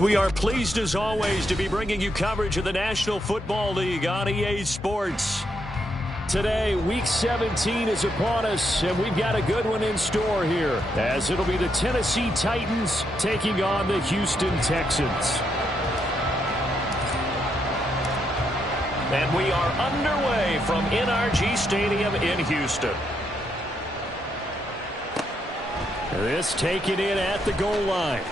We are pleased as always to be bringing you coverage of the National Football League on EA Sports. Today, Week 17 is upon us, and we've got a good one in store here, as it'll be the Tennessee Titans taking on the Houston Texans. And we are underway from NRG Stadium in Houston. This taken in at the goal line.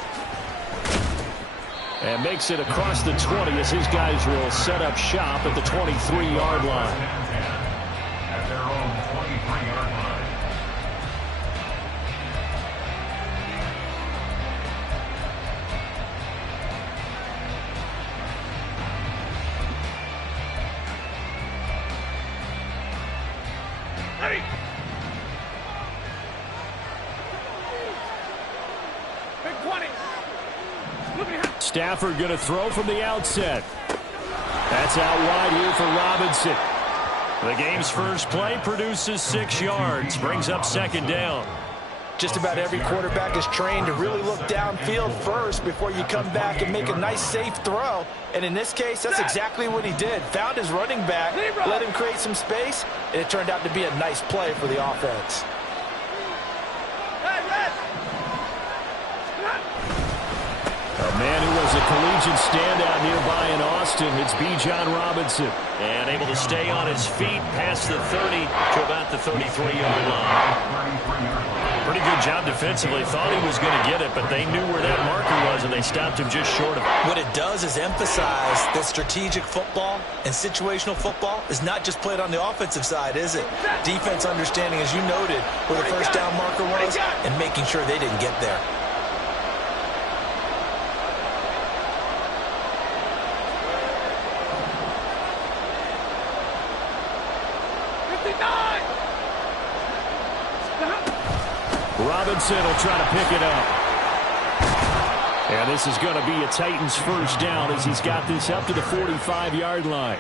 And makes it across the 20 as his guys will set up shop at the 23-yard line. At their own 23-yard line. Ready. Big 20. Stafford going to throw from the outset. That's out wide here for Robinson. The game's first play produces 6 yards, brings up second down. Just about every quarterback is trained to really look downfield first before you come back and make a nice, safe throw. And in this case, that's exactly what he did. Found his running back, let him create some space, and it turned out to be a nice play for the offense. A man who was a collegiate standout nearby in Austin, it's Bijan Robinson. And able to stay on his feet past the 30 to about the 33-yard line. Pretty good job defensively. Thought he was going to get it, but they knew where that marker was, and they stopped him just short of it. What it does is emphasize that strategic football and situational football is not just played on the offensive side, is it? Defense understanding, as you noted, where the first down marker was and making sure they didn't get there. Robinson will try to pick it up. And this is going to be a Titans first down as he's got this up to the 45-yard line.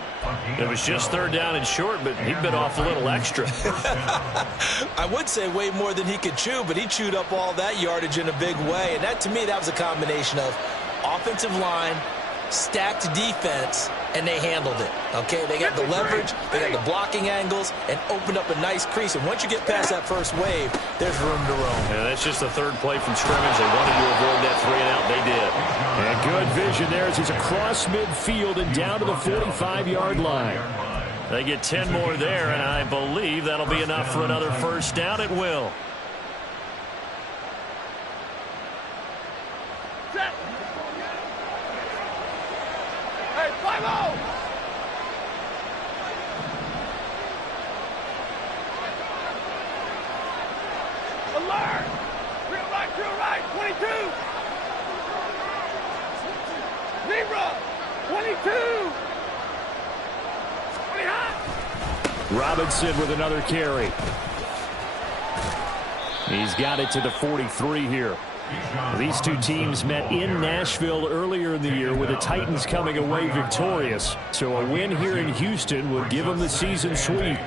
It was just third down and short, but he bit off a little extra. I would say way more than he could chew, but he chewed up all that yardage in a big way. And that, to me, that was a combination of offensive line, stacked defense, and they handled it. Okay, they got the leverage, they got the blocking angles, and opened up a nice crease. And once you get past that first wave, there's room to roam. Yeah, that's just the third play from scrimmage. They wanted to avoid that 3-and-out. They did. And good vision there as he's across midfield and down to the 45-yard line. They get 10 more there, and I believe that'll be enough for another first down. It will. Alert! Drill right, 22! Zebra! 22! Robinson with another carry. He's got it to the 43 here. These two teams met in Nashville earlier in the year with the Titans coming away victorious. So a win here in Houston would give them the season sweep.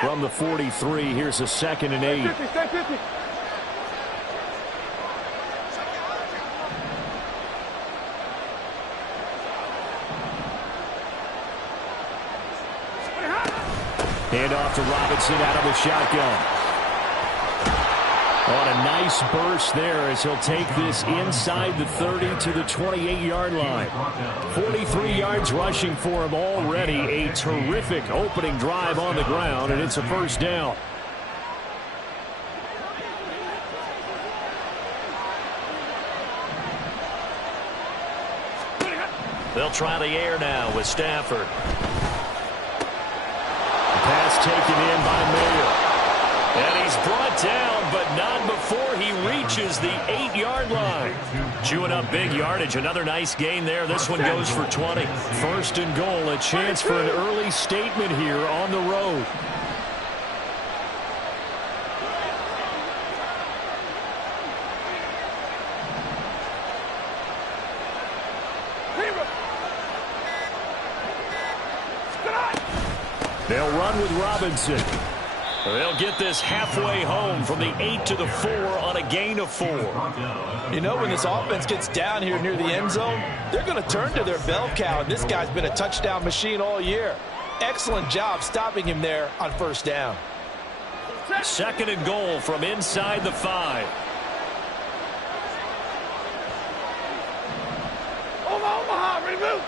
From the 43, here's a 2nd and 8. Hand off to Robinson out of the shotgun. On a nice burst there as he'll take this inside the 30 to the 28-yard line. 43 yards rushing for him already. A terrific opening drive on the ground, and it's a first down. They'll try the air now with Stafford. Pass taken in by Mayer. And he's brought down, but not before he reaches the 8-yard line. Chewing up big yardage. Another nice gain there. This one goes for 20. First and goal. A chance for an early statement here on the road. They'll run with Robinson. They'll get this halfway home from the 8 to the 4 on a gain of 4. You know, when this offense gets down here near the end zone, they're going to turn to their bell cow, and this guy's been a touchdown machine all year. Excellent job stopping him there on first down. 2nd and goal from inside the 5. Omaha, ready to move.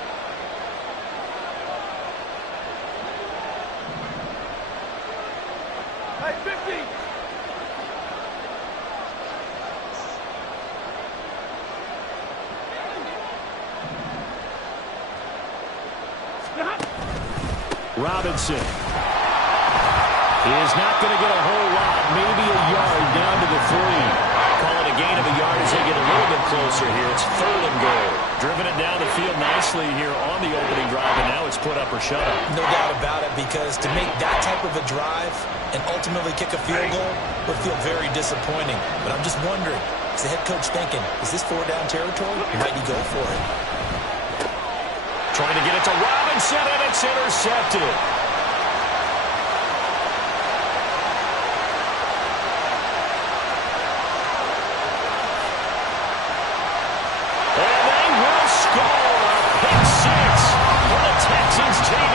Hey, 50. Robinson is not going to get a whole lot, maybe a yard down to the 3. Call it a gain of a yard as they get a little bit closer here. It's 3rd and goal. Driven it down the field nicely here on the opening drive, and now it's put up or shut up. No doubt about it, because to make that type of a drive and ultimately kick a field goal would feel very disappointing. But I'm just wondering, is the head coach thinking, is this 4-down territory? Might he go for it? Trying to get it to Robinson, and it's intercepted. And they will score a pick 6 for the Texans TD.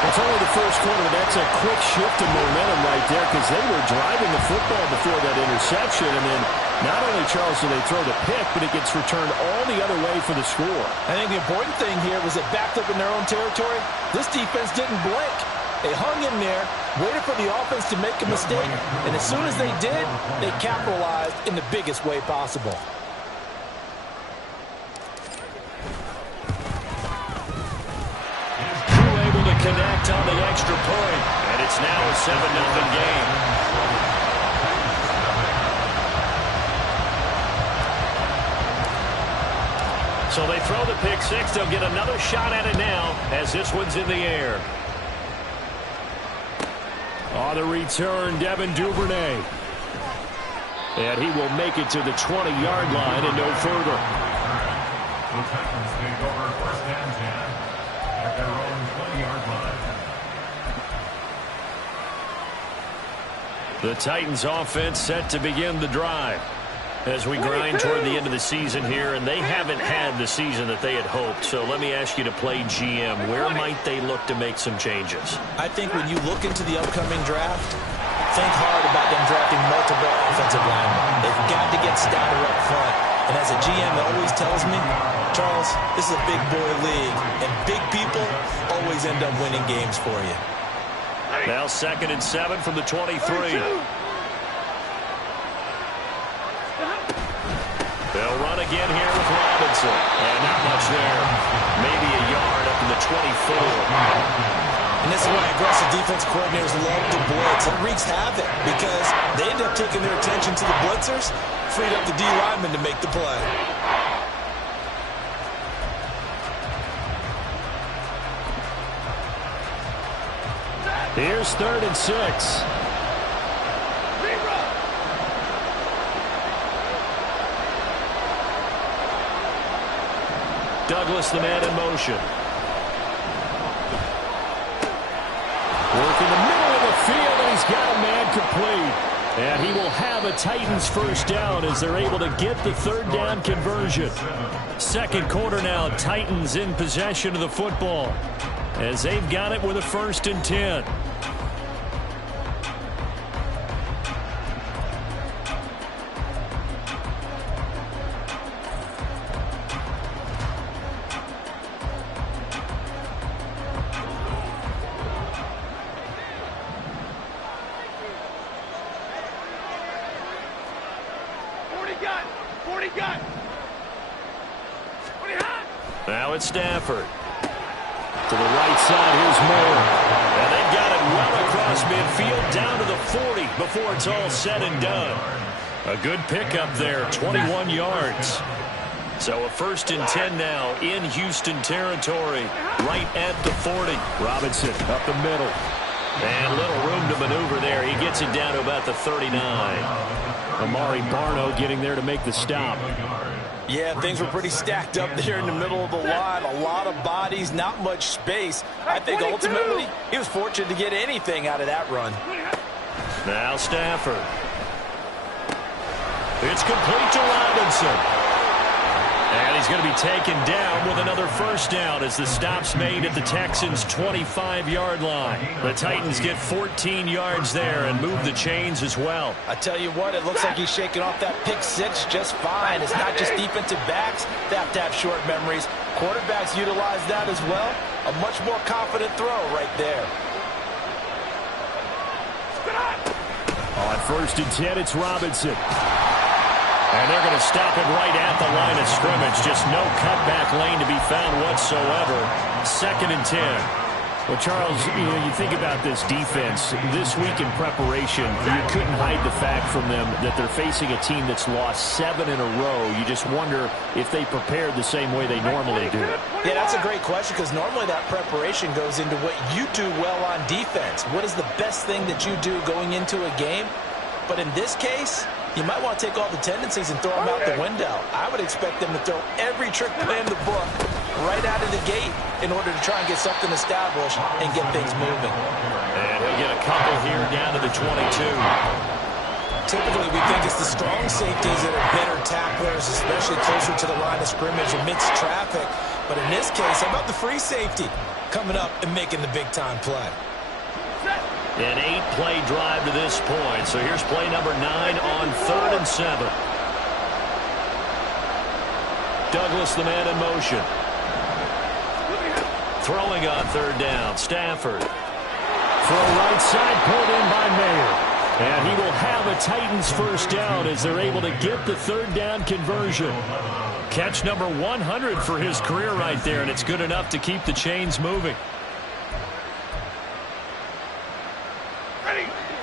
It's only the first quarter, but that's a quick shift in momentum right there, because they were driving the football before that interception, and then not only, Charles, do they throw the pick, but it gets returned all the other way for the score. I think the important thing here was it backed up in their own territory. This defense didn't blink. They hung in there, waited for the offense to make a mistake, and as soon as they did, they capitalized in the biggest way possible. Connect on the extra point, and it's now a 7-0 game. So they throw the pick 6. They'll get another shot at it now as this one's in the air. On the return, Devin Duvernay. And he will make it to the 20-yard line and no further. The Titans take over 1st and 10 at their own 20-yard line. The Titans offense set to begin the drive as we grind toward the end of the season here, and they haven't had the season that they had hoped. So let me ask you to play GM. Where might they look to make some changes? I think when you look into the upcoming draft, think hard about them drafting multiple offensive linemen. They've got to get stouter up front. And as a GM, it always tells me, Charles, this is a big boy league, and big people always end up winning games for you. Now 2nd and 7 from the 23. They'll run again here with Robinson. And not much there. Maybe a yard up in the 24. And this is why aggressive defense coordinators love to blitz. It wreaks havoc because they end up taking their attention to the blitzers, freed up the D lineman to make the play. Here's 3rd and 6. Douglas, the man in motion. Work in the middle of the field, and he's got a man complete. And he will have a Titans 1st down as they're able to get the 3rd down conversion. 2nd quarter now, Titans in possession of the football as they've got it with a 1st and 10. Now it's Stafford. To the right side, here's Moore. And they've got it well across midfield down to the 40 before it's all said and done. A good pickup there, 21 yards. So a 1st and 10 now in Houston territory, right at the 40. Robinson up the middle. And little room to maneuver there. He gets it down to about the 39. Amari Barno getting there to make the stop. Yeah, things were pretty stacked up there in the middle of the line. A lot of bodies, not much space. I think ultimately he was fortunate to get anything out of that run. Now Stafford. It's complete to Robinson. And he's going to be taken down with another first down as the stop's made at the Texans' 25-yard line. The Titans get 14 yards there and move the chains as well. I tell you what, it looks like he's shaking off that pick six just fine. It's not just defensive backs that have to have short memories. Quarterbacks utilize that as well. A much more confident throw right there. On 1st and 10, it's Robinson. And they're going to stop it right at the line of scrimmage. Just no cutback lane to be found whatsoever. 2nd and 10. Well, Charles, you think about this defense. This week in preparation, you couldn't hide the fact from them that they're facing a team that's lost 7 in a row. You just wonder if they prepared the same way they normally do. Yeah, that's a great question because normally that preparation goes into what you do well on defense. What is the best thing that you do going into a game? But in this case, you might want to take all the tendencies and throw them out the window. I would expect them to throw every trick play in the book right out of the gate in order to try and get something established and get things moving. And he'll get a couple here down to the 22. Typically, we think it's the strong safeties that are better tacklers, especially closer to the line of scrimmage amidst traffic. But in this case, how about the free safety coming up and making the big-time play? An 8-play drive to this point. So here's play number 9 on 3rd and 7. Douglas, the man in motion. Throwing on 3rd down. Stafford. Throw right side, pulled in by Mayer. And he will have a Titans first down as they're able to get the 3rd down conversion. Catch number 100 for his career right there, and it's good enough to keep the chains moving.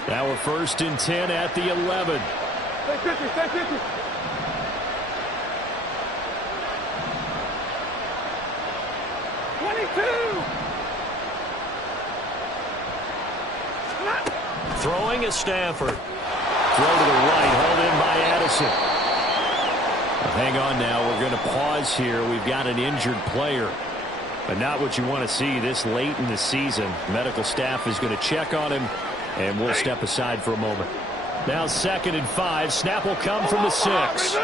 Now a 1st and 10 at the 11. Stay 50, stay 50. Throwing is Stafford. Throw to the right, hauled in by Addison. Well, hang on now, we're going to pause here. We've got an injured player. But not what you want to see this late in the season. Medical staff is going to check on him. And we'll step aside for a moment. Now 2nd and 5. Snap will come from the 6.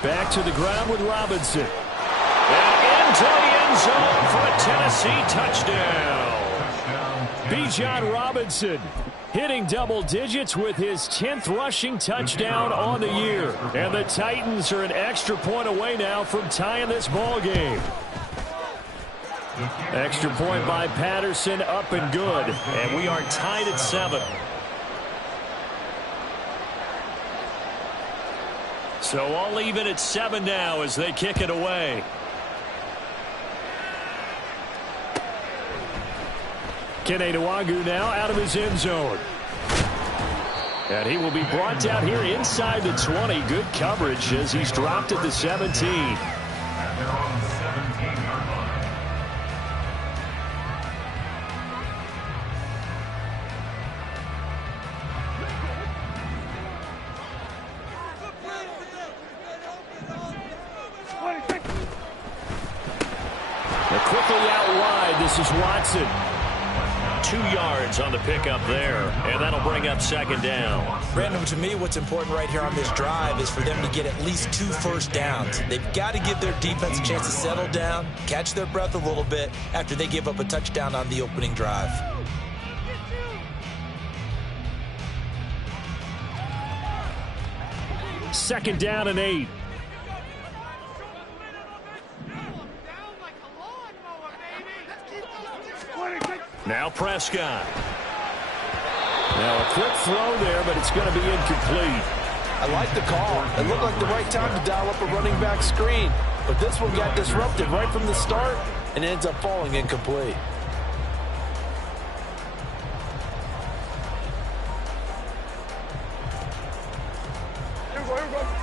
Back to the ground with Robinson. And into the end zone for a Tennessee touchdown. Bijan Robinson hitting double digits with his 10th rushing touchdown on the year. And the Titans are an extra point away now from tying this ball game. Extra point by Patterson, up and good. And we are tied at 7. So all even at 7 now as they kick it away. Kene Nwangwu now out of his end zone. And he will be brought down here inside the 20. Good coverage as he's dropped at the 17. And they're on the 17-yard line. They're quickly out wide. This is Watson. 2 yards on the pickup there, and that'll bring up 2nd down. Brandon, to me, what's important right here on this drive is for them to get at least 2 first downs. They've got to give their defense a chance to settle down, catch their breath a little bit after they give up a touchdown on the opening drive. Second down and 8. Now Prescott. Now a quick throw there, but it's going to be incomplete. I like the call. It looked like the right time to dial up a running back screen. But this one got disrupted right from the start and ends up falling incomplete.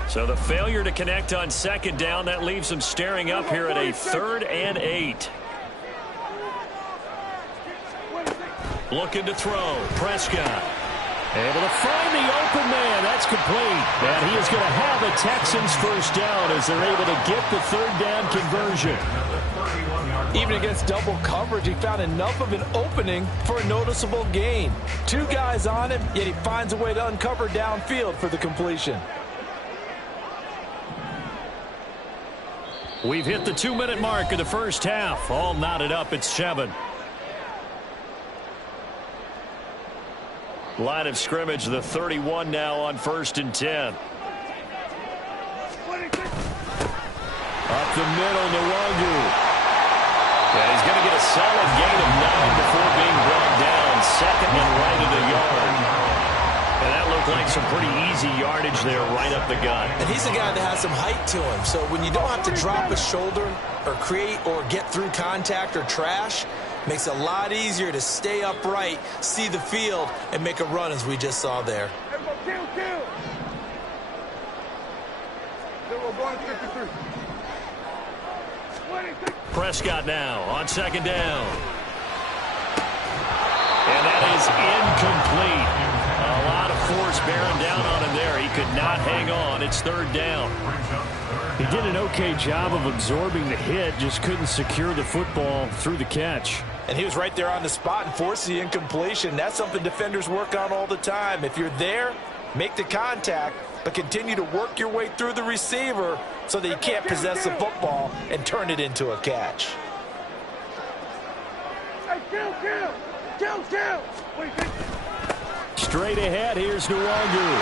So the failure to connect on 2nd down, that leaves them staring up here at a 3rd and 8. Looking to throw. Prescott. Able to find the open man. That's complete. And he is going to have a Texans first down as they're able to get the third down conversion. Even against double coverage, he found enough of an opening for a noticeable gain. 2 guys on him, yet he finds a way to uncover downfield for the completion. We've hit the 2-minute mark of the first half. All knotted up at 7. Line of scrimmage, the 31 now on 1st and 10. Up the middle, Nwangu. And he's going to get a solid gain of 9 before being brought down. 2nd and right of the yard. And that looked like some pretty easy yardage there right up the gut. And he's a guy that has some height to him. So when you don't have to drop a shoulder or create or get through contact or trash, makes it a lot easier to stay upright, see the field, and make a run as we just saw there. Prescott now on 2nd down. And that is incomplete. A lot of force bearing down on him there. He could not hang on. It's 3rd down. He did an okay job of absorbing the hit, just couldn't secure the football through the catch. And he was right there on the spot and forced the incompletion. That's something defenders work on all the time. If you're there, make the contact, but continue to work your way through the receiver so that you can't possess the football and turn it into a catch. Straight ahead, here's Nwangu.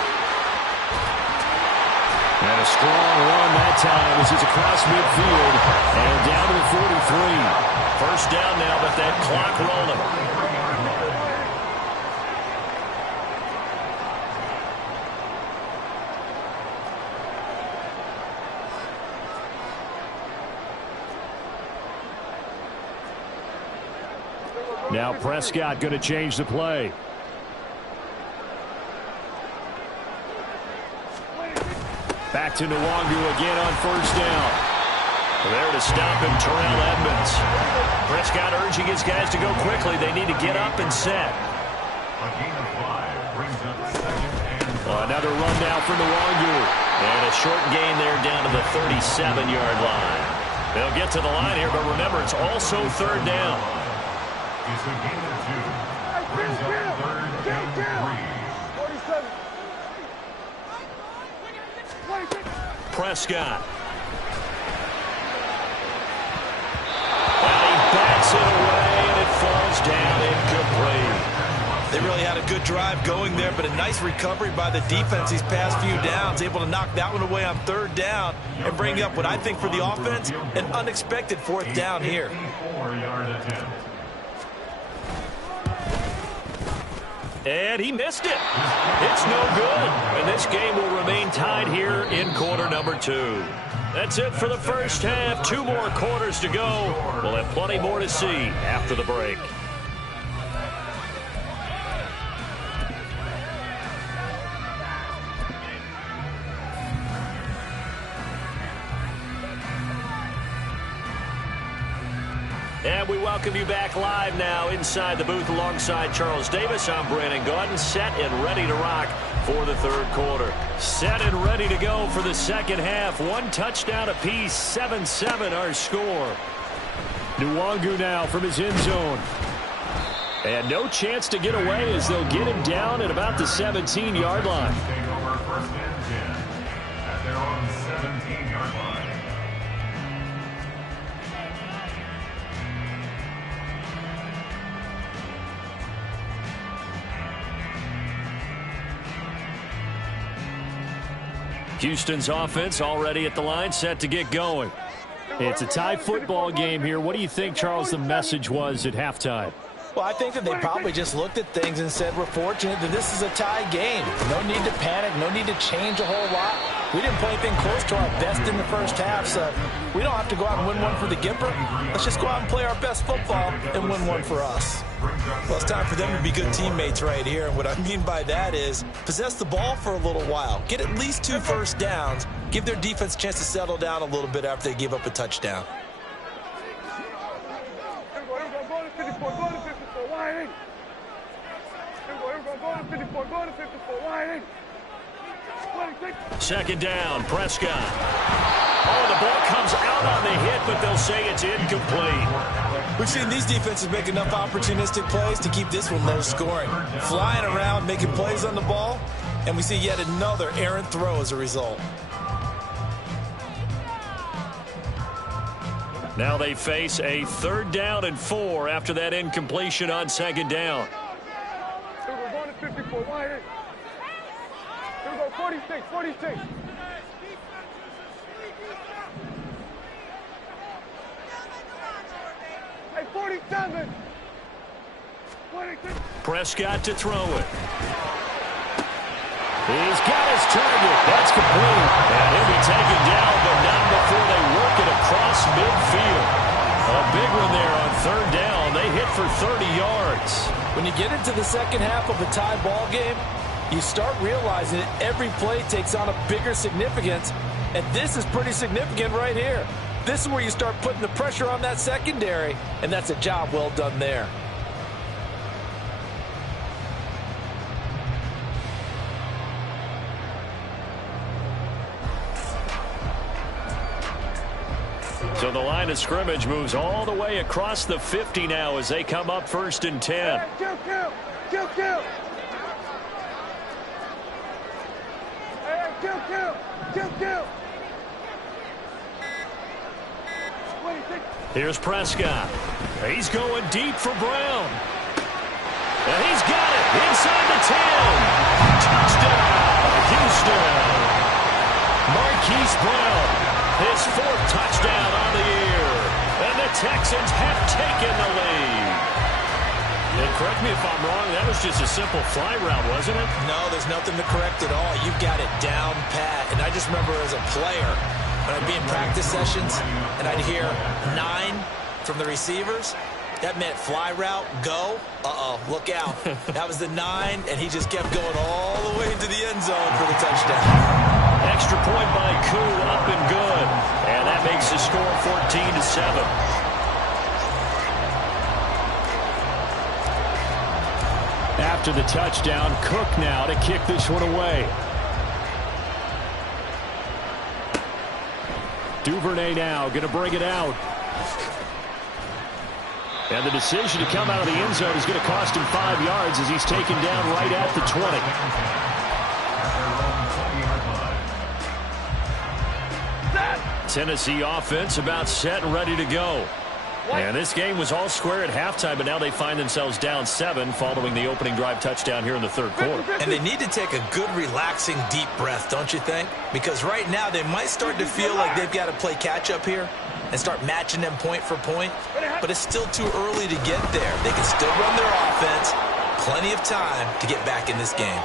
And a strong run that time as he's across midfield and down to the 43. First down now, but that clock rolling. Now Prescott going to change the play. Back to Nwangu again on 1st down. There to stop him, Terrell Edmunds. Prescott urging his guys to go quickly. They need to get up and set. Another run now for Nwangu. And a short gain there down to the 37-yard line. They'll get to the line here, but remember, it's also 3rd down. It's a gain of 2. Brings up 3rd and 3. Prescott. And he backs it away, and it falls down incomplete. They really had a good drive going there, but a nice recovery by the defense these past few downs, able to knock that one away on 3rd down and bring up what I think for the offense, an unexpected 4th down here. 4-yard attempt. And he missed it. It's no good. And this game will remain tied here in quarter number 2. That's it for the first half. 2 more quarters to go. We'll have plenty more to see after the break. And we welcome you back live now inside the booth alongside Charles Davis. I'm Brandon Gaudin, set and ready to rock for the 3rd quarter. Set and ready to go for the 2nd half. 1 touchdown apiece, 7-7 our score. Nwangu now from his end zone. And no chance to get away as they'll get him down at about the 17-yard line. Take over 1st and 10 at their own 17-yard line. Houston's offense already at the line, set to get going. It's a tie football game here. What do you think, Charles, the message was at halftime? Well, I think that they probably just looked at things and said, we're fortunate that this is a tie game. No need to panic, no need to change a whole lot. We didn't play anything close to our best in the first half, so we don't have to go out and win one for the Gipper. Let's just go out and play our best football and win one for us. Well, it's time for them to be good teammates right here, and what I mean by that is possess the ball for a little while, get at least 2 first downs, give their defense a chance to settle down a little bit after they give up a touchdown. Second down, Prescott. Oh, the ball comes out on the hit, but they'll say it's incomplete. We've seen these defenses make enough opportunistic plays to keep this one low scoring. Flying around, making plays on the ball, and we see yet another errant throw as a result. Now they face a 3rd down and 4 after that incompletion on 2nd down. Here we go, going to 54, wide in. Here we go, 46, 46. Hey, 47. 46. Prescott to throw it. He's got his target. That's complete. And he'll be taken down, but not before they work it across midfield. A big one there on 3rd down. They hit for 30 yards. When you get into the second half of a tie ball game, you start realizing that every play takes on a bigger significance, and this is pretty significant right here. This is where you start putting the pressure on that secondary, and that's a job well done there. So the line of scrimmage moves all the way across the 50 now as they come up 1st and 10. Hey, kill. Hey, kill. 26. Here's Prescott. He's going deep for Brown. And he's got it inside the 10. Touchdown, Houston. Marquise Brown, his 4th touchdown on the year. And the Texans have taken the lead. And correct me if I'm wrong, that was just a simple fly route, wasn't it? No, there's nothing to correct at all. You've got it down pat. And I just remember as a player, when I'd be in practice sessions and I'd hear 9 from the receivers, that meant fly route, go. Look out. That was the 9, and he just kept going all the way into the end zone for the touchdown. Extra point by Koo, up and good. And that makes the score 14-7. After the touchdown, Cook now to kick this one away. Duvernay now going to bring it out. And the decision to come out of the end zone is going to cost him 5 yards as he's taken down right at the 20. Tennessee offense about set and ready to go. And this game was all square at halftime, but now they find themselves down 7 following the opening drive touchdown here in the 3rd quarter. And they need to take a good, relaxing, deep breath, don't you think? Because right now they might start to feel like they've got to play catch-up here and start matching them point for point, but it's still too early to get there. They can still run their offense. Plenty of time to get back in this game.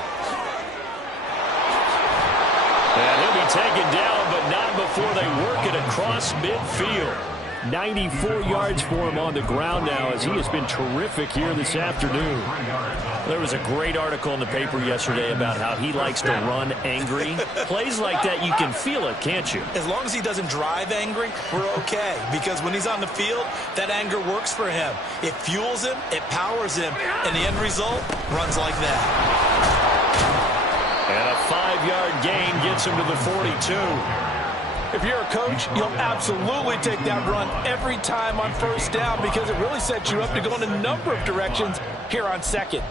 And he'll be taken down, but not before they work it across midfield. 94 yards for him on the ground now as he has been terrific here this afternoon. There was a great article in the paper yesterday about how he likes to run angry. Plays like that, you can feel it, can't you? As long as he doesn't drive angry, we're okay. Because when he's on the field, that anger works for him. It fuels him, it powers him, and the end result runs like that. And a 5-yard gain gets him to the 42. If you're a coach, you'll absolutely take that run every time on 1st down because it really sets you up to go in a number of directions here on 2nd.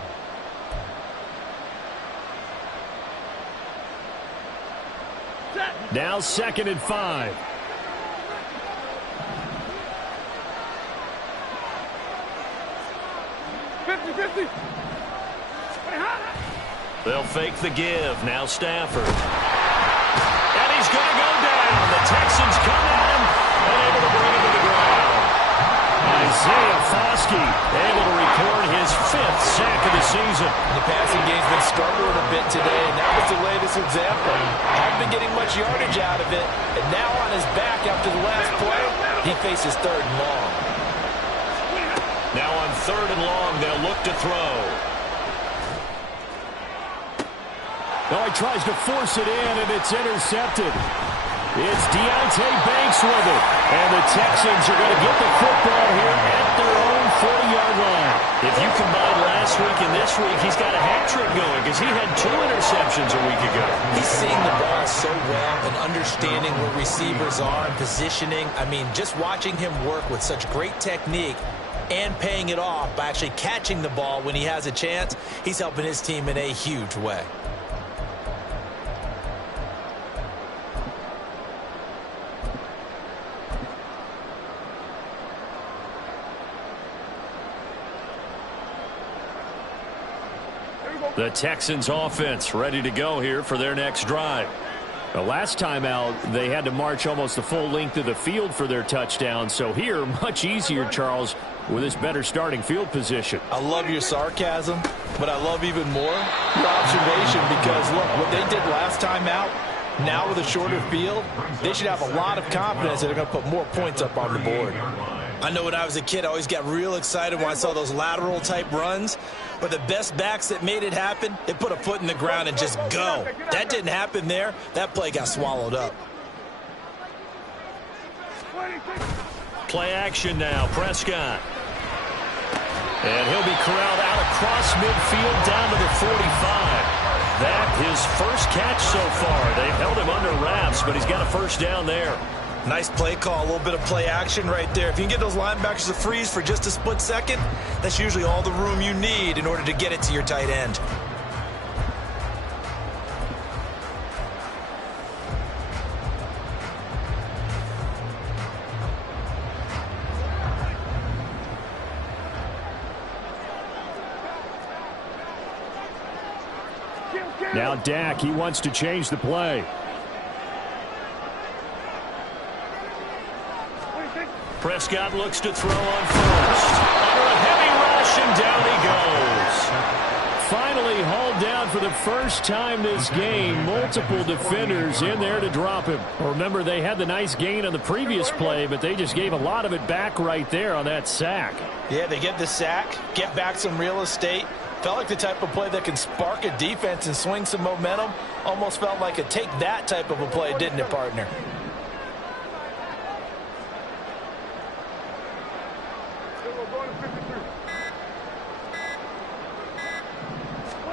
Now 2nd and 5. They'll fake the give. Now Stafford. And he's going to go down. The Texans come at him and able to bring him to the ground. Isaiah Foskey able to record his 5th sack of the season. The passing game's been struggling a bit today, and that was the latest example. Hadn't been getting much yardage out of it, and now on his back after the last play, he faces 3rd and long. Now on 3rd and long, they'll look to throw. Oh, he tries to force it in, and it's intercepted. It's Deonte Banks with it. And the Texans are going to get the football here at their own 40-yard line. If you combine last week and this week, he's got a hat trick going because he had 2 interceptions a week ago. He's seeing the ball so well and understanding where receivers are and positioning. I mean, just watching him work with such great technique and paying it off by actually catching the ball when he has a chance, he's helping his team in a huge way. The Texans offense ready to go here for their next drive. The last time out, they had to march almost the full length of the field for their touchdown. So here, much easier, Charles, with this better starting field position. I love your sarcasm, but I love even more your observation because, look, what they did last time out, now with a shorter field, they should have a lot of confidence that they're going to put more points up on the board. I know when I was a kid, I always got real excited when I saw those lateral-type runs. But the best backs that made it happen, they put a foot in the ground and just go. That didn't happen there. That play got swallowed up. Play action now, Prescott. And he'll be corralled out across midfield down to the 45. That his first catch so far. They've held him under wraps, but he's got a first down there. Nice play call, a little bit of play action right there. If you can get those linebackers to freeze for just a split second, that's usually all the room you need in order to get it to your tight end. Now Dak, he wants to change the play. Prescott looks to throw on first. Under a heavy rush, and down he goes. Finally hauled down for the first time this game. Multiple defenders in there to drop him. Remember, they had the nice gain on the previous play, but they just gave a lot of it back right there on that sack. Yeah, they get the sack, get back some real estate. Felt like the type of play that can spark a defense and swing some momentum. Almost felt like a take that type of a play, didn't it, partner?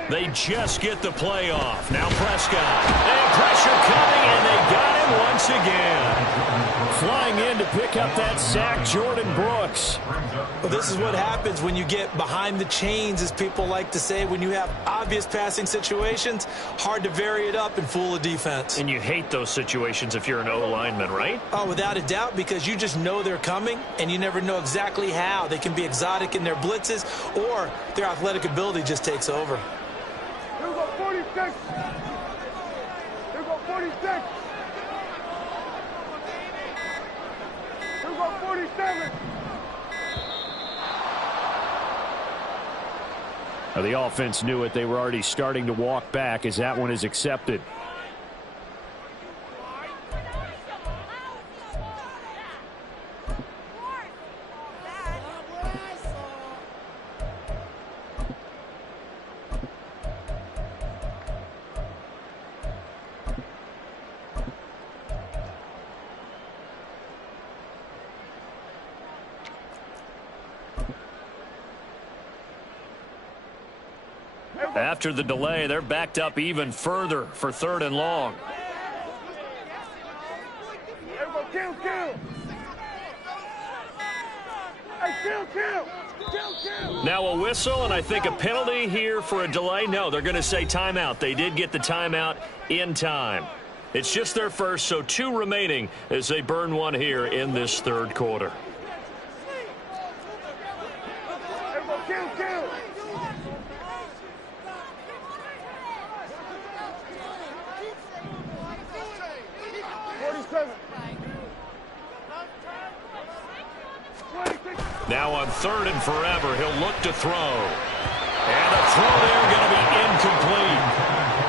They just get the play off. Now Prescott. And pressure coming, and they got him once again. Flying in to pick up that sack, Jordan Brooks. Well, this is what happens when you get behind the chains, as people like to say. When you have obvious passing situations, hard to vary it up and fool a defense. And you hate those situations if you're an O-lineman, right? Oh, without a doubt, because you just know they're coming, and you never know exactly how. They can be exotic in their blitzes, or their athletic ability just takes over. Here we go, 46. Here we go, 46. Here we go, 47. The offense knew it. They were already starting to walk back as that one is accepted. After the delay, they're backed up even further for 3rd and long. Kill. Hey, kill. Now a whistle, and I think a penalty here for a delay. No, they're going to say timeout. They did get the timeout in time. It's just their first, so 2 remaining as they burn one here in this 3rd quarter. Kill. 47. Now on 3rd and forever, he'll look to throw. And a throw there going to be incomplete.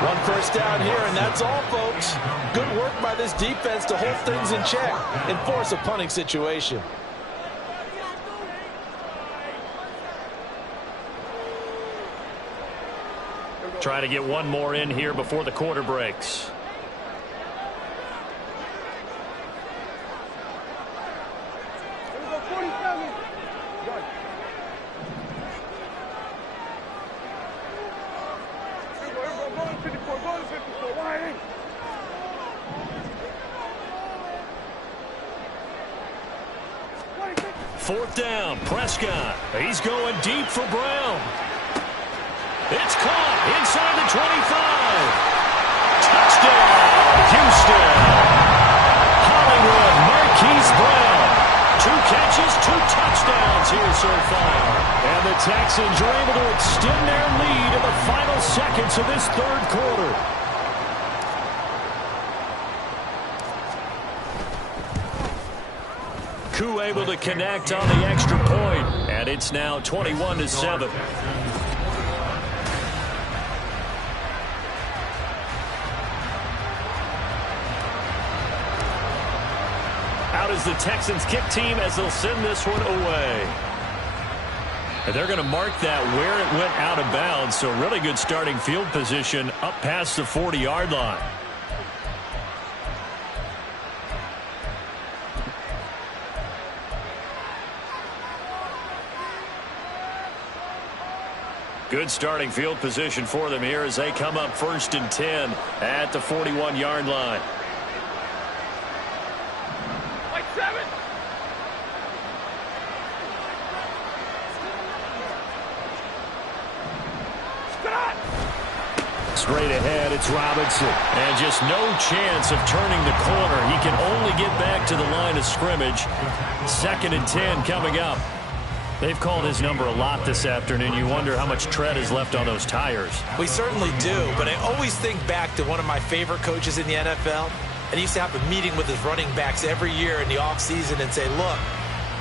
1 first down here, and that's all, folks. Good work by this defense to hold things in check and force a punting situation. Try to get one more in here before the quarter breaks. 4th down. Prescott. He's going deep for Brown. It's caught inside the 25. Touchdown, Houston. Hollywood Marquise Brown. 2 catches, 2 touchdowns here so far. And the Texans are able to extend their lead in the final seconds of this 3rd quarter. Koo able to connect on the extra point, and it's now 21-7. Out is the Texans kick team as they'll send this one away. And they're going to mark that where it went out of bounds, so really good starting field position up past the 40-yard line. Good starting field position for them here as they come up 1st and 10 at the 41-yard line. Like 7. Straight ahead, it's Robinson. And just no chance of turning the corner. He can only get back to the line of scrimmage. 2nd and 10 coming up. They've called his number a lot this afternoon. You wonder how much tread is left on those tires. We certainly do, but I always think back to one of my favorite coaches in the NFL. And he used to have a meeting with his running backs every year in the offseason and say, look,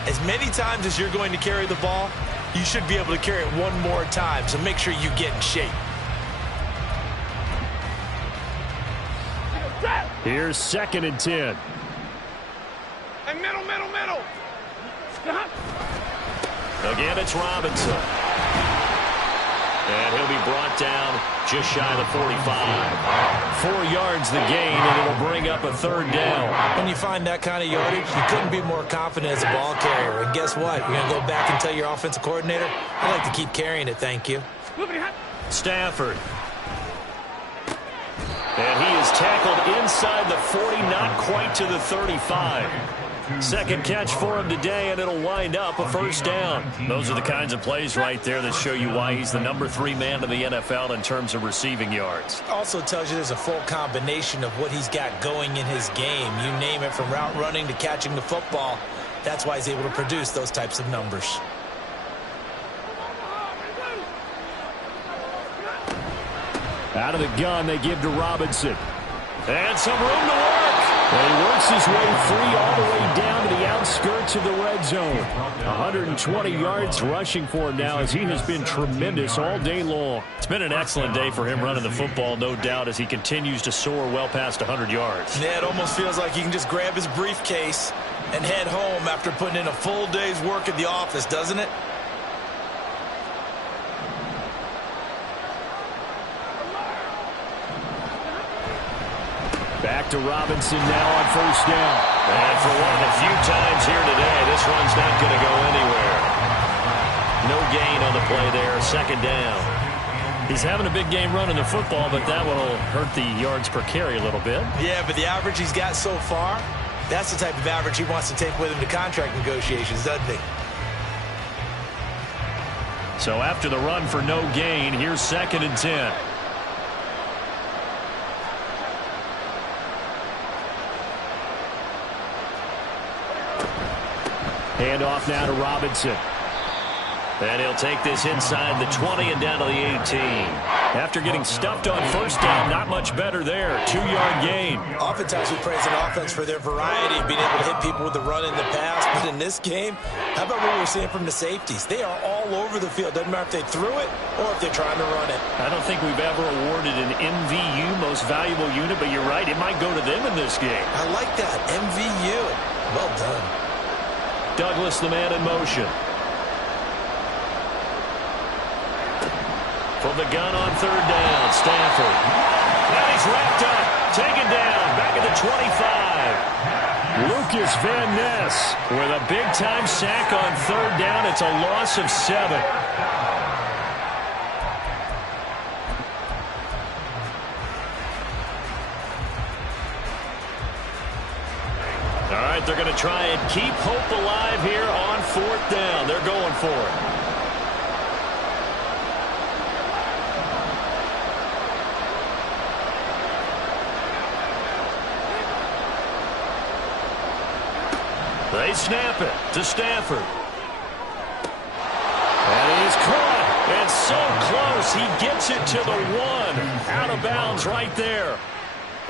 as many times as you're going to carry the ball, you should be able to carry it one more time, so make sure you get in shape. Here's 2nd and 10. And middle. Again, it's Robinson. And he'll be brought down just shy of the 45. 4 yards the gain, and it'll bring up a 3rd down. When you find that kind of yardage, you couldn't be more confident as a ball carrier. And guess what? You're going to go back and tell your offensive coordinator, I'd like to keep carrying it, thank you. Stafford. And he is tackled inside the 40, not quite to the 35. 2nd catch for him today, and it'll wind up a 1st down. Those are the kinds of plays right there that show you why he's the number 3 man in the NFL in terms of receiving yards. Also tells you there's a full combination of what he's got going in his game. You name it, from route running to catching the football. That's why he's able to produce those types of numbers. Out of the gun, they give to Robinson. And some room to work. And he works his way free all the way down to the outskirts of the red zone. 120 yards rushing for him now as he has been tremendous all day long. It's been an excellent day for him running the football, no doubt, as he continues to soar well past 100 yards. Yeah, it almost feels like he can just grab his briefcase and head home after putting in a full day's work at the office, doesn't it? Back to Robinson now on 1st down. And for one of the few times here today, this run's not going to go anywhere. No gain on the play there, 2nd down. He's having a big game running the football, but that will hurt the yards per carry a little bit. Yeah, but the average he's got so far, that's the type of average he wants to take with him to contract negotiations, doesn't he? So after the run for no gain, here's 2nd and 10. Hand off now to Robinson. And he'll take this inside the 20 and down to the 18. After getting stuffed on 1st down, not much better there. 2-yard gain. Oftentimes we praise an offense for their variety of being able to hit people with the run in the pass. But in this game, how about what we're seeing from the safeties? They are all over the field. Doesn't matter if they threw it or if they're trying to run it. I don't think we've ever awarded an MVU, most valuable unit, but you're right, it might go to them in this game. I like that. MVU. Well done. Douglas, the man in motion. From the gun on 3rd down, Stafford. And he's wrapped up, taken down, back at the 25. Lucas Van Ness with a big-time sack on 3rd down. It's a loss of 7. All right, but they're going to try and keep hope alive here on 4th down. They're going for it. They snap it to Stafford. And he's caught. And so close. He gets it to the 1. Out of bounds right there.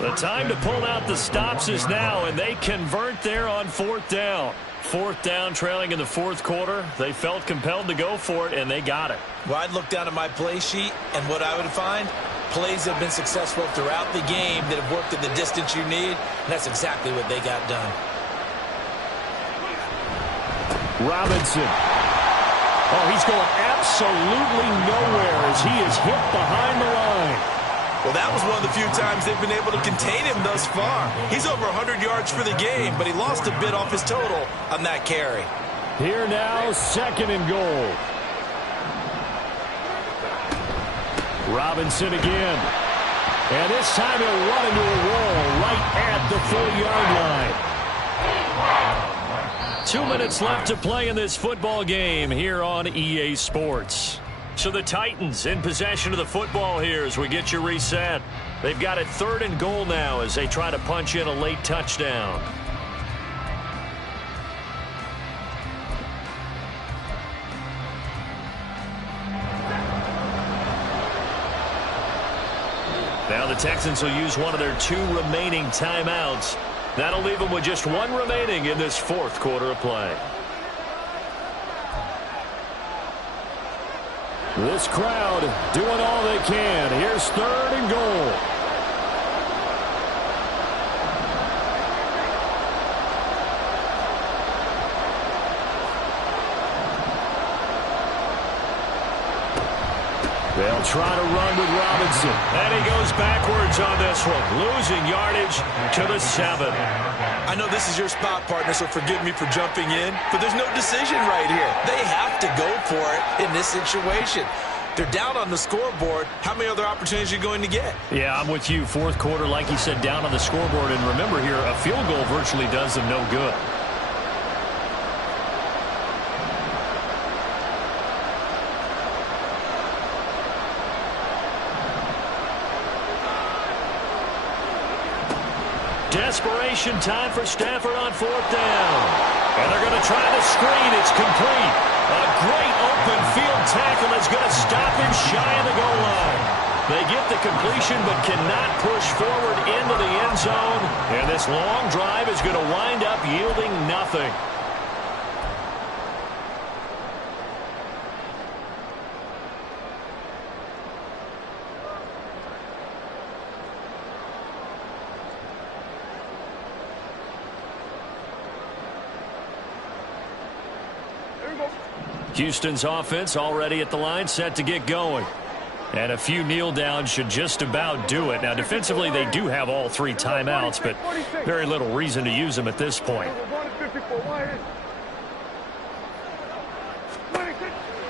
The time to pull out the stops is now, and they convert there on 4th down. 4th down, trailing in the 4th quarter. They felt compelled to go for it, and they got it. Well, I'd look down at my play sheet, and what I would find, plays have been successful throughout the game that have worked at the distance you need, and that's exactly what they got done. Robinson. Oh, he's going absolutely nowhere as he is hit behind the line. Well, that was one of the few times they've been able to contain him thus far. He's over 100 yards for the game, but he lost a bit off his total on that carry. Here now, 2nd and goal. Robinson again. And this time he'll run into a wall right at the 4-yard line. 2 minutes left to play in this football game here on EA Sports. So the Titans in possession of the football here as we get you reset. They've got it 3rd and goal now as they try to punch in a late touchdown. Now the Texans will use one of their 2 remaining timeouts. That'll leave them with just 1 remaining in this 4th quarter of play. This crowd doing all they can. Here's 3rd and goal. They'll try to run with Robinson. And he goes backwards on this one, losing yardage to the 7. I know this is your spot, partner, so forgive me for jumping in, but there's no decision right here. They have to go for it in this situation. They're down on the scoreboard. How many other opportunities are you going to get? Yeah, I'm with you. 4th quarter, like you said, down on the scoreboard. And remember here, a field goal virtually does them no good. Desperation time for Stafford on 4th down. And they're going to try the screen. It's complete. A great open field tackle is going to stop him shy of the goal line. They get the completion but cannot push forward into the end zone. And this long drive is going to wind up yielding nothing. Houston's offense already at the line, set to get going. And a few kneel downs should just about do it. Now, defensively, they do have all 3 timeouts, but very little reason to use them at this point.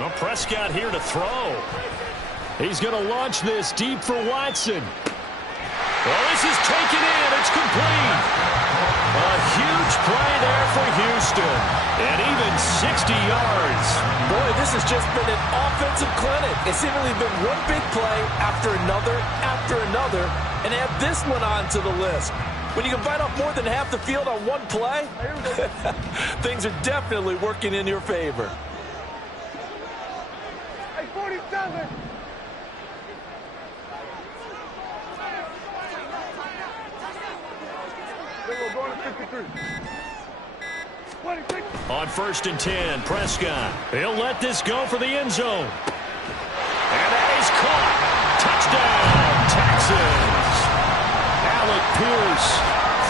Well, Prescott here to throw. He's going to launch this deep for Watson. Well, this is taken in. It's complete. A huge play there for Houston. And even 60 yards. Boy, this has just been an offensive clinic. It's seemingly been one big play after another, and add this one on to the list. When you can bite off more than half the field on one play, things are definitely working in your favor. Hey, 47. We're going to 53. 26. On 1st and 10, Prescott. He'll let this go for the end zone. And that is caught. Touchdown, Texans. Alec Pierce.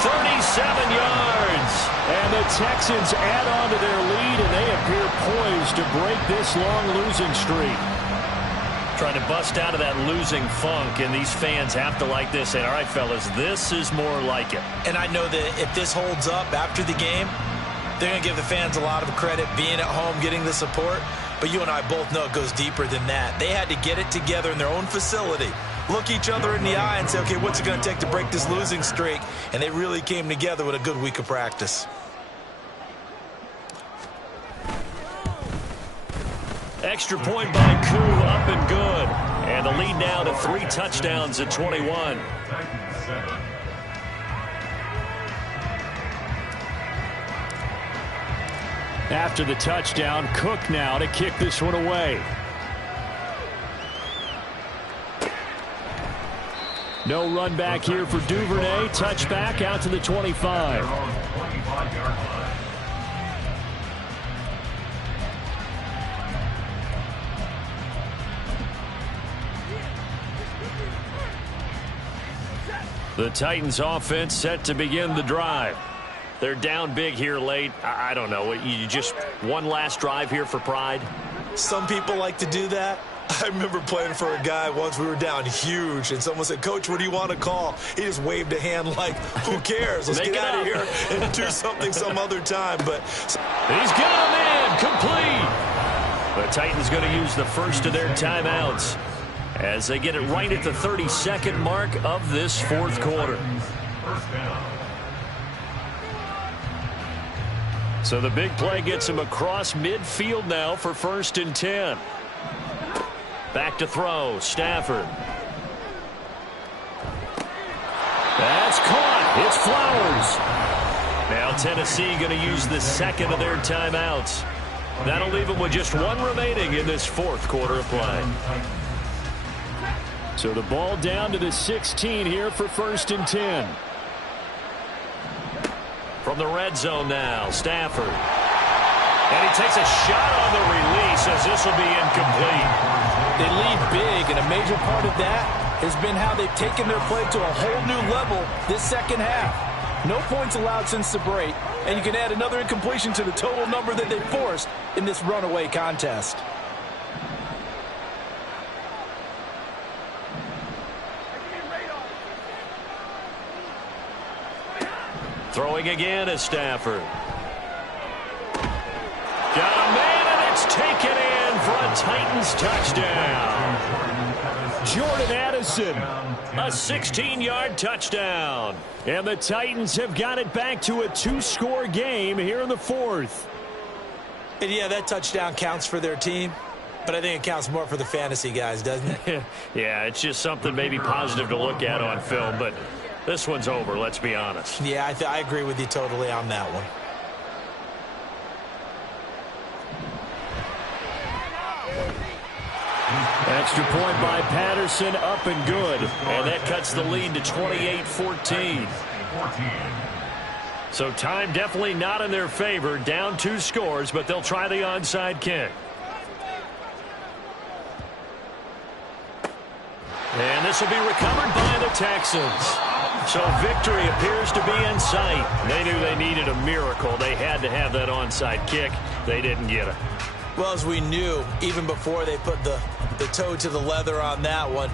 37 yards. And the Texans add on to their lead, and they appear poised to break this long losing streak. Trying to bust out of that losing funk, and these fans have to like this. And all right, fellas, this is more like it. And I know that if this holds up after the game, they're going to give the fans a lot of credit being at home, getting the support. But you and I both know it goes deeper than that. They had to get it together in their own facility, look each other in the eye and say, okay, what's it going to take to break this losing streak? And they really came together with a good week of practice. Extra point by Koo, up and good. And the lead now to 3 touchdowns at 21. After the touchdown, Cook now to kick this one away. No run back here for Duvernay. Touchback out to the 25. The Titans offense set to begin the drive. They're down big here late. I don't know. You just one last drive here for pride? Some people like to do that. I remember playing for a guy once. We were down huge, and someone said, "Coach, what do you want to call?" He just waved a hand like, who cares? Let's get out of here and do something some other time. But he's got him in. Complete. The Titans going to use the first of their timeouts as they get it right at the 32nd mark of this fourth quarter. So the big play gets him across midfield now for 1st and 10. Back to throw, Stafford. That's caught. It's Flowers. Now Tennessee going to use the second of their timeouts. That'll leave them with just one remaining in this fourth quarter of play. So the ball down to the 16 here for 1st and 10. From the red zone now, Stafford. And he takes a shot on the release as this will be incomplete. They lead big, and a major part of that has been how they've taken their play to a whole new level this second half. No points allowed since the break, and you can add another incompletion to the total number that they forced in this runaway contest. Throwing again is Stafford. Got a man, and it's taken in for a Titans touchdown. Jordan Addison. A 16-yard touchdown. And the Titans have got it back to a 2-score game here in the fourth. And yeah, that touchdown counts for their team, but I think it counts more for the fantasy guys, doesn't it? Yeah, it's just something maybe positive to look at on film, but this one's over, let's be honest. Yeah, I agree with you totally on that one. Extra point by Patterson, up and good. And that cuts the lead to 28-14. So time definitely not in their favor. Down 2 scores, but they'll try the onside kick. And this will be recovered by the Texans. So victory appears to be in sight. They knew they needed a miracle. They had to have that onside kick. They didn't get it. Well, as we knew, even before they put the toe to the leather on that one,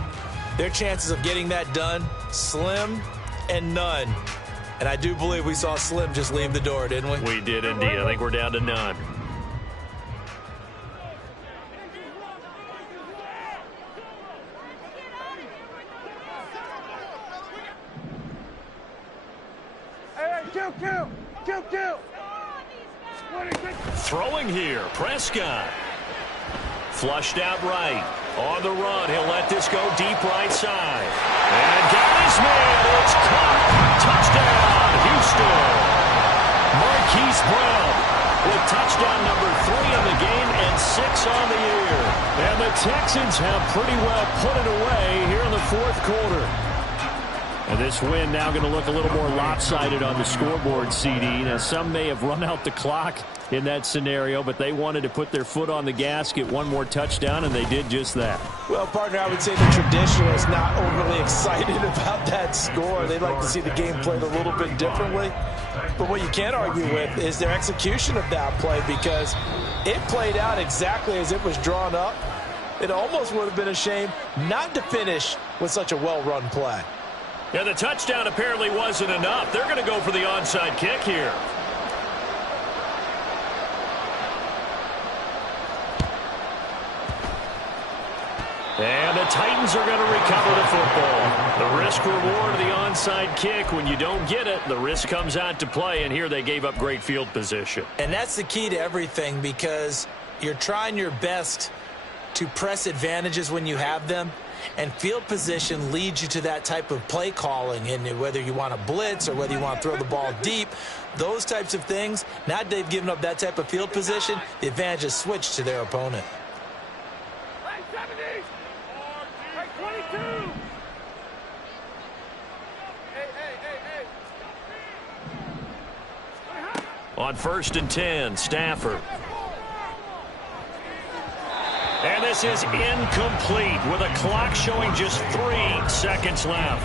their chances of getting that done, slim and none. And I do believe we saw Slim just leave the door, didn't we? We did indeed. I think we're down to none. Kill. Throwing here, Prescott. Flushed out right. On the run, he'll let this go deep right side. And got his man. It's caught. Touchdown, Houston. Marquise Brown with touchdown number 3 in the game and 6 on the year. And the Texans have pretty well put it away here in the fourth quarter. And this win now going to look a little more lopsided on the scoreboard, CD. Now, some may have run out the clock in that scenario, but they wanted to put their foot on the gas, get one more touchdown, and they did just that. Well, partner, I would say the traditionalists not overly excited about that score. They'd like to see the game played a little bit differently. But what you can't argue with is their execution of that play, because it played out exactly as it was drawn up. It almost would have been a shame not to finish with such a well-run play. Yeah, the touchdown apparently wasn't enough. They're going to go for the onside kick here. And the Titans are going to recover the football. The risk-reward of the onside kick, when you don't get it, the risk comes out to play, and here they gave up great field position. And that's the key to everything, because you're trying your best to press advantages when you have them, and field position leads you to that type of play calling. And whether you want to blitz or whether you want to throw the ball deep, those types of things, now that they've given up that type of field position, the advantage is switched to their opponent. Hey, 70. Hey, 22. On 1st and 10, Stafford. And this is incomplete with a clock showing just 3 seconds left.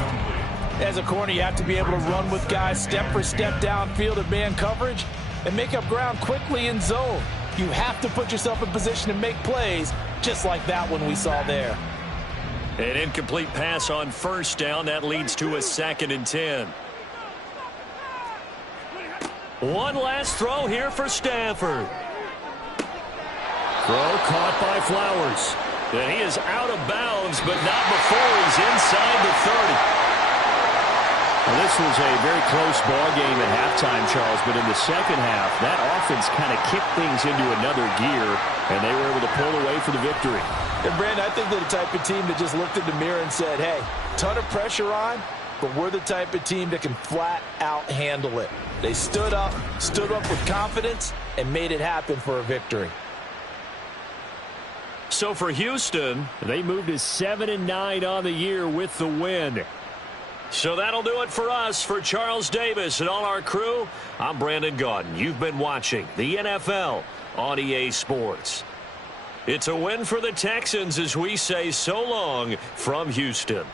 As a corner, you have to be able to run with guys step for step downfield in man coverage and make up ground quickly in zone. You have to put yourself in position to make plays, just like that one we saw there. An incomplete pass on 1st down. That leads to a 2nd and 10. One last throw here for Stafford. Throw caught by Flowers. And he is out of bounds, but not before he's inside the 30. Well, this was a very close ball game at halftime, Charles, but in the second half, that offense kind of kicked things into another gear, and they were able to pull away for the victory. And, Brandon, I think they're the type of team that just looked in the mirror and said, hey, ton of pressure on, but we're the type of team that can flat out handle it. They stood up with confidence, and made it happen for a victory. So for Houston, they moved to 7-9 on the year with the win. So that'll do it for us. For Charles Davis and all our crew, I'm Brandon Gaudin. You've been watching the NFL on EA Sports. It's a win for the Texans as we say so long from Houston.